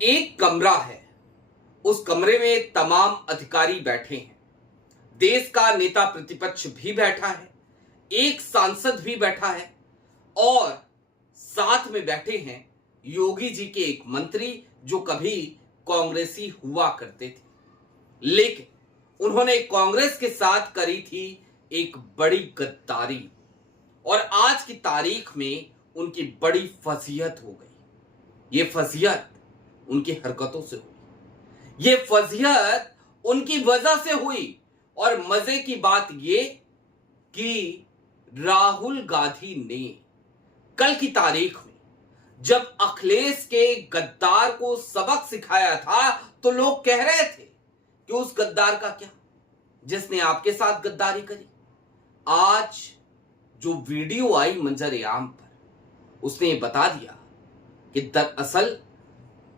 एक कमरा है, उस कमरे में तमाम अधिकारी बैठे हैं, देश का नेता प्रतिपक्ष भी बैठा है, एक सांसद भी बैठा है और साथ में बैठे हैं योगी जी के एक मंत्री जो कभी कांग्रेसी हुआ करते थे, लेकिन उन्होंने कांग्रेस के साथ करी थी एक बड़ी गद्दारी और आज की तारीख में उनकी बड़ी फजीहत हो गई। ये फजीहत उनकी हरकतों से हुई, ये फजीहत उनकी वजह से हुई। और मजे की बात ये कि राहुल गांधी ने कल की तारीख में जब अखिलेश के गद्दार को सबक सिखाया था तो लोग कह रहे थे कि उस गद्दार का क्या जिसने आपके साथ गद्दारी करी। आज जो वीडियो आई मंजर-ए-आम पर, उसने ये बता दिया कि दरअसल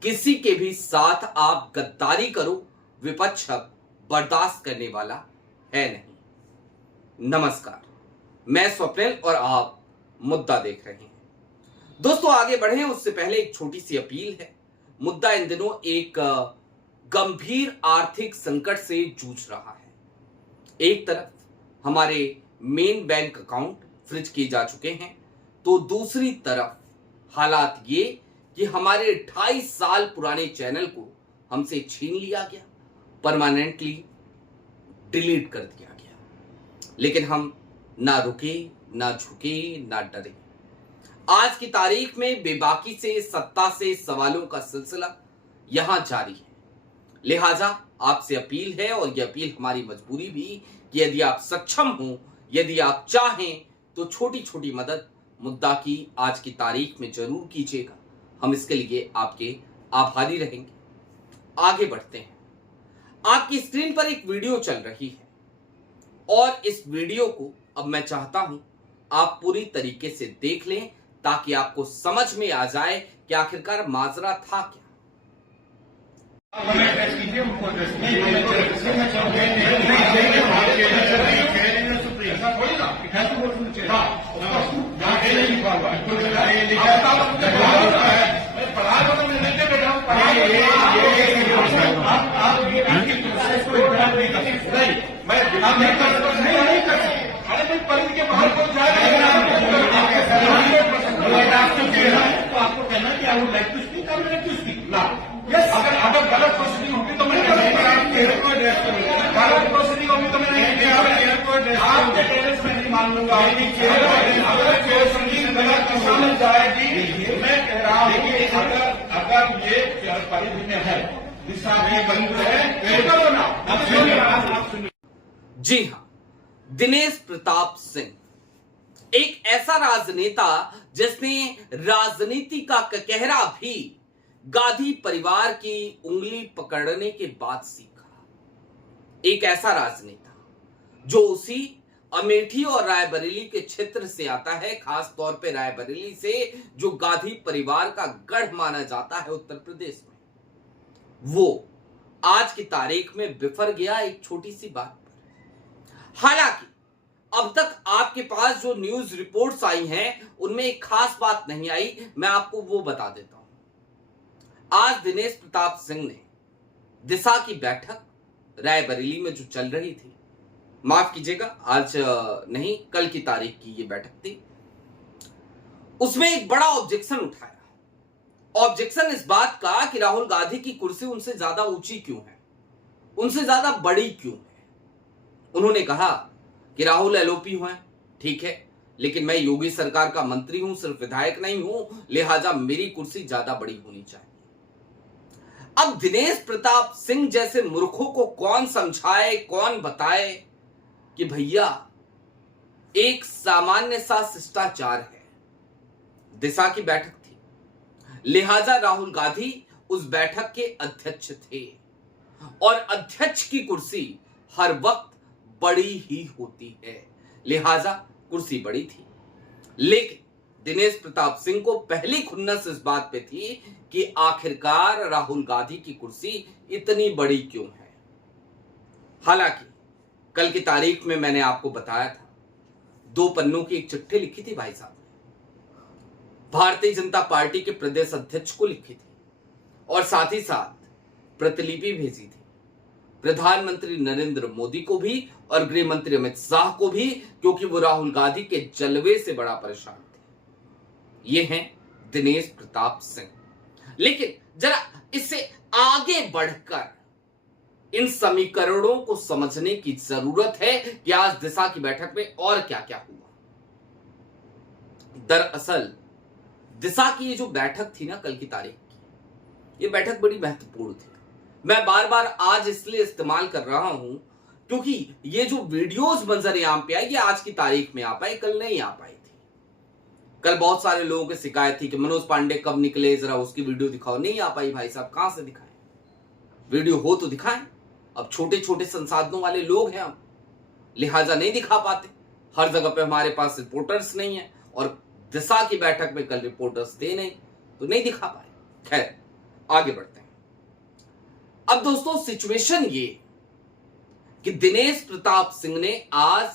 किसी के भी साथ आप गद्दारी करो, विपक्ष अब बर्दाश्त करने वाला है नहीं। नमस्कार, मैं स्वप्निल और आप मुद्दा देख रहे हैं। दोस्तों, आगे बढ़े उससे पहले एक छोटी सी अपील है। मुद्दा इन दिनों एक गंभीर आर्थिक संकट से जूझ रहा है। एक तरफ हमारे मेन बैंक अकाउंट फ्रीज किए जा चुके हैं, तो दूसरी तरफ हालात ये कि हमारे 28 साल पुराने चैनल को हमसे छीन लिया गया, परमानेंटली डिलीट कर दिया गया। लेकिन हम ना रुके, ना झुके, ना डरे। आज की तारीख में बेबाकी से सत्ता से सवालों का सिलसिला यहां जारी है। लिहाजा आपसे अपील है और यह अपील हमारी मजबूरी भी कि यदि आप सक्षम हो, यदि आप चाहें तो छोटी छोटी मदद मुद्दा की आज की तारीख में जरूर कीजिएगा। हम इसके लिए आपके आभारी रहेंगे। आगे बढ़ते हैं। आपकी स्क्रीन पर एक वीडियो चल रही है और इस वीडियो को अब मैं चाहता हूं आप पूरी तरीके से देख लें ताकि आपको समझ में आ जाए कि आखिरकार माजरा था क्या। आपको कहना कि I would like to speak, I would like to speak ना। यस, अगर गलत प्रोसीडिंग होगी तो मैं गलत प्रोसीडिंग होगी तो मैं आपके टेरेस में नहीं मान लूंगा। अगर प्रोसीडिंग गलत सामने जाएगी, मैं कह रहा हूँ कि अगर ये परिधि में है, दिशा में बंद है, करो ना। आप सुनिए। जी हाँ, दिनेश प्रताप सिंह एक ऐसा राजनेता जिसने राजनीति का ककहरा भी गांधी परिवार की उंगली पकड़ने के बाद सीखा। एक ऐसा राजनेता जो उसी अमेठी और रायबरेली के क्षेत्र से आता है, खास तौर पे रायबरेली से, जो गांधी परिवार का गढ़ माना जाता है उत्तर प्रदेश में। वो आज की तारीख में बिफर गया एक छोटी सी बात पर। हालांकि अब तक आपके पास जो न्यूज रिपोर्ट्स आई हैं उनमें एक खास बात नहीं आई, मैं आपको वो बता देता हूं। आज दिनेश प्रताप सिंह ने दिशा की बैठक रायबरेली में जो चल रही थी, माफ कीजिएगा आज नहीं कल की तारीख की ये बैठक थी, उसमें एक बड़ा ऑब्जेक्शन उठाया। ऑब्जेक्शन इस बात का कि राहुल गांधी की कुर्सी उनसे ज्यादा ऊंची क्यों है, उनसे ज्यादा बड़ी क्यों है। उन्होंने कहा कि राहुल एलओपी हुए, ठीक है, लेकिन मैं योगी सरकार का मंत्री हूं, सिर्फ विधायक नहीं हूं, लिहाजा मेरी कुर्सी ज्यादा बड़ी होनी चाहिए। अब दिनेश प्रताप सिंह जैसे मूर्खों को कौन समझाए, कौन बताए कि भैया एक सामान्य सा शिष्टाचार है। दिशा की बैठक थी, लिहाजा राहुल गांधी उस बैठक के अध्यक्ष थे और अध्यक्ष की कुर्सी हर वक्त बड़ी ही होती है, लिहाजा कुर्सी बड़ी थी। लेकिन दिनेश प्रताप सिंह को पहली खुन्नस इस बात पे थी कि आखिरकार राहुल गांधी की कुर्सी इतनी बड़ी क्यों है। हालांकि कल की तारीख में मैंने आपको बताया था, 2 पन्नों की एक चिट्ठी लिखी थी भाई साहब ने, भारतीय जनता पार्टी के प्रदेश अध्यक्ष को लिखी थी और साथ ही साथ प्रतिलिपि भेजी थी प्रधानमंत्री नरेंद्र मोदी को भी और गृह मंत्री अमित शाह को भी, क्योंकि वो राहुल गांधी के जलवे से बड़ा परेशान थे। ये हैं दिनेश प्रताप सिंह। लेकिन जरा इससे आगे बढ़कर इन समीकरणों को समझने की जरूरत है कि आज दिशा की बैठक में और क्या क्या हुआ। दरअसल दिशा की ये जो बैठक थी ना कल की तारीख की, ये बैठक बड़ी महत्वपूर्ण थी। मैं बार बार आज इसलिए इस्तेमाल कर रहा हूं क्योंकि ये जो वीडियोज मंजर-ए-आम पे आई, ये आज की तारीख में आ पाई, कल नहीं आ पाई थी। कल बहुत सारे लोगों की शिकायत थी कि मनोज पांडे कब निकले, जरा उसकी वीडियो दिखाओ। नहीं आ पाई भाई साहब, कहां से दिखाएं? वीडियो हो तो दिखाएं। अब छोटे छोटे संसाधनों वाले लोग हैं हम, लिहाजा नहीं दिखा पाते। हर जगह पे हमारे पास रिपोर्टर्स नहीं है और दिशा की बैठक में कल रिपोर्टर्स थे नहीं, तो नहीं दिखा पाए। खैर, आगे बढ़ते हैं। अब दोस्तों सिचुएशन ये कि दिनेश प्रताप सिंह ने आज,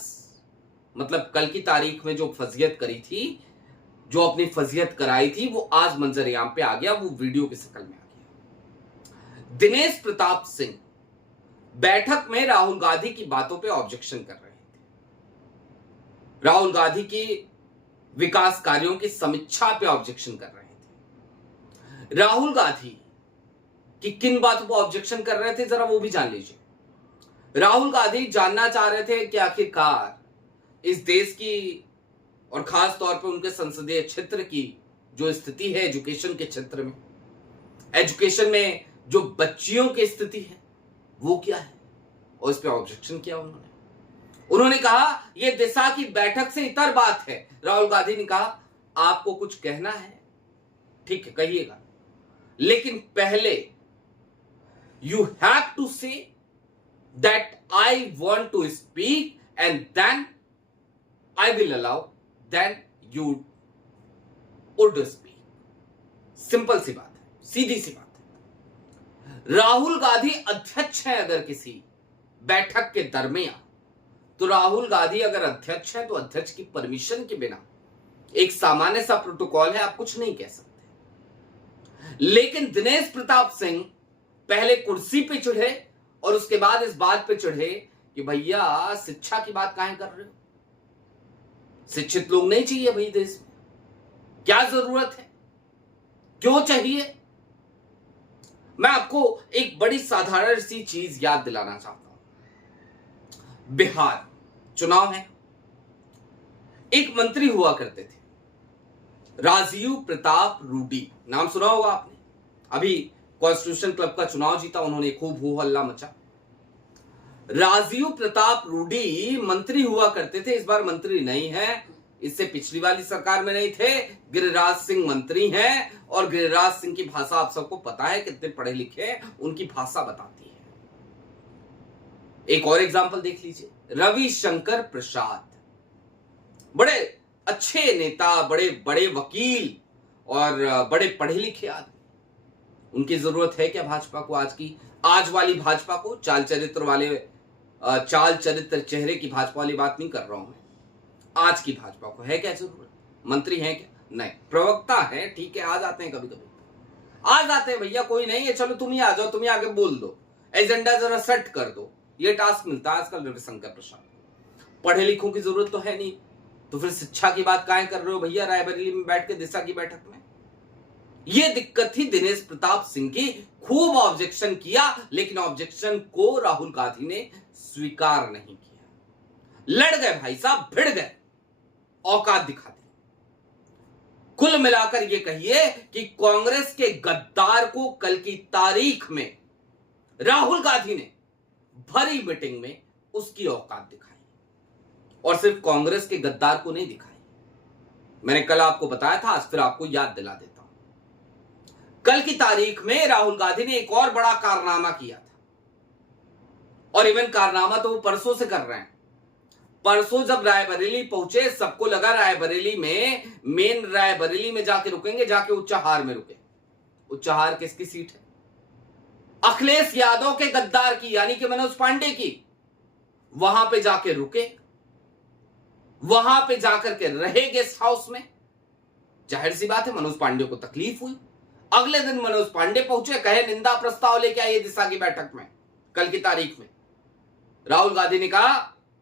मतलब कल की तारीख में जो फजीयत करी थी, जो अपनी फजीयत कराई थी, वो आज मंजर-ए-आम पे आ गया, वो वीडियो की शक्ल में आ गया। दिनेश प्रताप सिंह बैठक में राहुल गांधी की बातों पे ऑब्जेक्शन कर रहे थे। राहुल गांधी की विकास कार्यों की समीक्षा पे ऑब्जेक्शन कर रहे थे। राहुल गांधी कि किन बातों पर ऑब्जेक्शन कर रहे थे जरा वो भी जान लीजिए। राहुल गांधी जानना चाह रहे थे कि आखिरकार इस देश की और खास तौर पर उनके संसदीय क्षेत्र की जो स्थिति है एजुकेशन के क्षेत्र में, एजुकेशन में जो बच्चियों की स्थिति है वो क्या है, और इस पे ऑब्जेक्शन किया उन्होंने कहा यह दिशा की बैठक से इतर बात है। राहुल गांधी ने कहा आपको कुछ कहना है, ठीक है कहिएगा, लेकिन पहले you have to say that I want to speak and then I will allow, then you would speak. Simple सी बात है, सीधी सी बात है। राहुल गांधी अध्यक्ष हैं अगर किसी बैठक के दरमियान, तो राहुल गांधी अगर अध्यक्ष हैं तो अध्यक्ष की परमिशन के बिना, एक सामान्य सा प्रोटोकॉल है, आप कुछ नहीं कह सकते। लेकिन दिनेश प्रताप सिंह पहले कुर्सी पे चढ़े और उसके बाद इस बात पे चढ़े कि भैया शिक्षा की बात काहे कर रहे हो? शिक्षित लोग नहीं चाहिए भाई देश में, क्या जरूरत है, क्यों चाहिए? मैं आपको एक बड़ी साधारण सी चीज याद दिलाना चाहता हूं। बिहार चुनाव है, एक मंत्री हुआ करते थे राजीव प्रताप रूडी, नाम सुना होगा आपने। अभी कॉन्स्टिट्यूशन क्लब का चुनाव जीता उन्होंने, खूब हो हल्ला मचा। राजीव प्रताप रूडी मंत्री हुआ करते थे, इस बार मंत्री नहीं है, इससे पिछली वाली सरकार में नहीं थे। गिरिराज सिंह मंत्री हैं और गिरिराज सिंह की भाषा आप सबको पता है, कितने पढ़े लिखे, उनकी भाषा बताती है। एक और एग्जांपल देख लीजिए, रविशंकर प्रसाद, बड़े अच्छे नेता, बड़े बड़े वकील और बड़े पढ़े लिखे आदमी। उनकी जरूरत है क्या भाजपा को? आज वाली भाजपा को, चाल चरित्र चेहरे की भाजपा वाली बात नहीं कर रहा हूं मैं। आज की भाजपा को है क्या जरूरत? मंत्री है क्या? नहीं। प्रवक्ता है, ठीक है, आ जाते हैं, कभी कभी आ जाते हैं भैया, कोई नहीं है, चलो तुम ही आ जाओ, तुम ही आगे बोल दो, एजेंडा जरा सेट कर दो, ये टास्क मिलता है आजकल रविशंकर प्रसाद। पढ़े लिखों की जरूरत तो है नहीं, तो फिर शिक्षा की बात काहे कर रहे हो भैया रायबरेली में बैठ के दिशा की बैठक में? यह दिक्कत थी दिनेश प्रताप सिंह की। खूब ऑब्जेक्शन किया, लेकिन ऑब्जेक्शन को राहुल गांधी ने स्वीकार नहीं किया। लड़ गए भाई साहब, भिड़ गए, औकात दिखा दी। कुल मिलाकर यह कहिए कि कांग्रेस के गद्दार को कल की तारीख में राहुल गांधी ने भरी मीटिंग में उसकी औकात दिखाई, और सिर्फ कांग्रेस के गद्दार को नहीं दिखाई। मैंने कल आपको बताया था, आज फिर आपको याद दिला देता हूं। कल की तारीख में राहुल गांधी ने एक और बड़ा कारनामा किया था, और इवन कारनामा तो वो परसों से कर रहे हैं। परसों जब रायबरेली पहुंचे, सबको लगा रायबरेली में, मेन रायबरेली में जाके रुकेंगे, जाके उच्चाहार में रुके। उच्चाहार किसकी सीट है? अखिलेश यादव के गद्दार की, यानी कि मनोज पांडे की। वहां पे जाके रुके, वहां पे जाकर के रहे गेस्ट हाउस में। जाहिर सी बात है मनोज पांडे को तकलीफ हुई। अगले दिन मनोज पांडे पहुंचे, कहे निंदा प्रस्ताव लेके आइए दिशा की बैठक में। कल की तारीख में राहुल गांधी ने कहा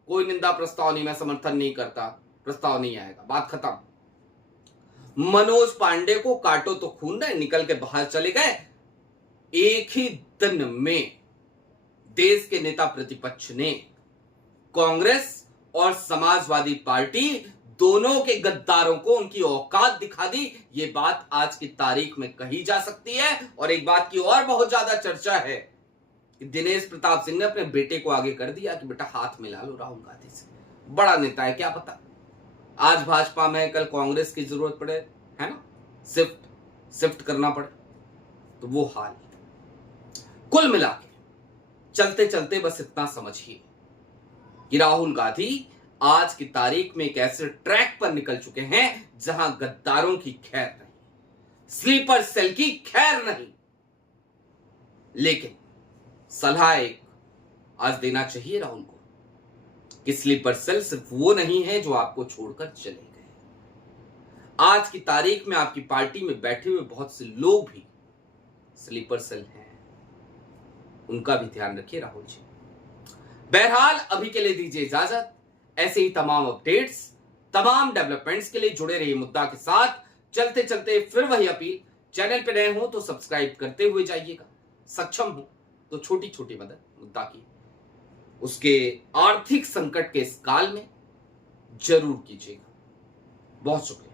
कोई निंदा प्रस्ताव नहीं, मैं समर्थन नहीं करता, प्रस्ताव नहीं आएगा, बात खत्म। मनोज पांडे को काटो तो खून रहे, निकल के बाहर चले गए। एक ही दिन में देश के नेता प्रतिपक्ष ने कांग्रेस और समाजवादी पार्टी दोनों के गद्दारों को उनकी औकात दिखा दी। ये बात आज की तारीख में कही जा सकती है। और एक बात की और बहुत ज्यादा चर्चा है कि दिनेश प्रताप सिंह ने अपने बेटे को आगे कर दिया कि बेटा हाथ मिला लो राहुल गांधी से। बड़ा नेता है, क्या पता आज भाजपा में कल कांग्रेस की जरूरत पड़े, है ना, शिफ्ट करना पड़े, तो वो हाल। कुल मिला के चलते चलते बस इतना समझिए कि राहुल गांधी आज की तारीख में एक ऐसे ट्रैक पर निकल चुके हैं जहां गद्दारों की खैर नहीं, स्लीपर सेल की खैर नहीं। लेकिन सलाह एक आज देना चाहिए राहुल को कि स्लीपर सेल सिर्फ वो नहीं है जो आपको छोड़कर चले गए। आज की तारीख में आपकी पार्टी में बैठे हुए बहुत से लोग भी स्लीपर सेल हैं, उनका भी ध्यान रखिए राहुल जी। बहरहाल अभी के लिए दीजिए इजाजत। ऐसे ही तमाम अपडेट्स, तमाम डेवलपमेंट्स के लिए जुड़े रहिए मुद्दा के साथ। चलते चलते फिर वही अपील, चैनल पे नए हो तो सब्सक्राइब करते हुए जाइएगा, सक्षम हो तो छोटी छोटी मदद मुद्दा की उसके आर्थिक संकट के इस काल में जरूर कीजिएगा। बहुत शुक्रिया।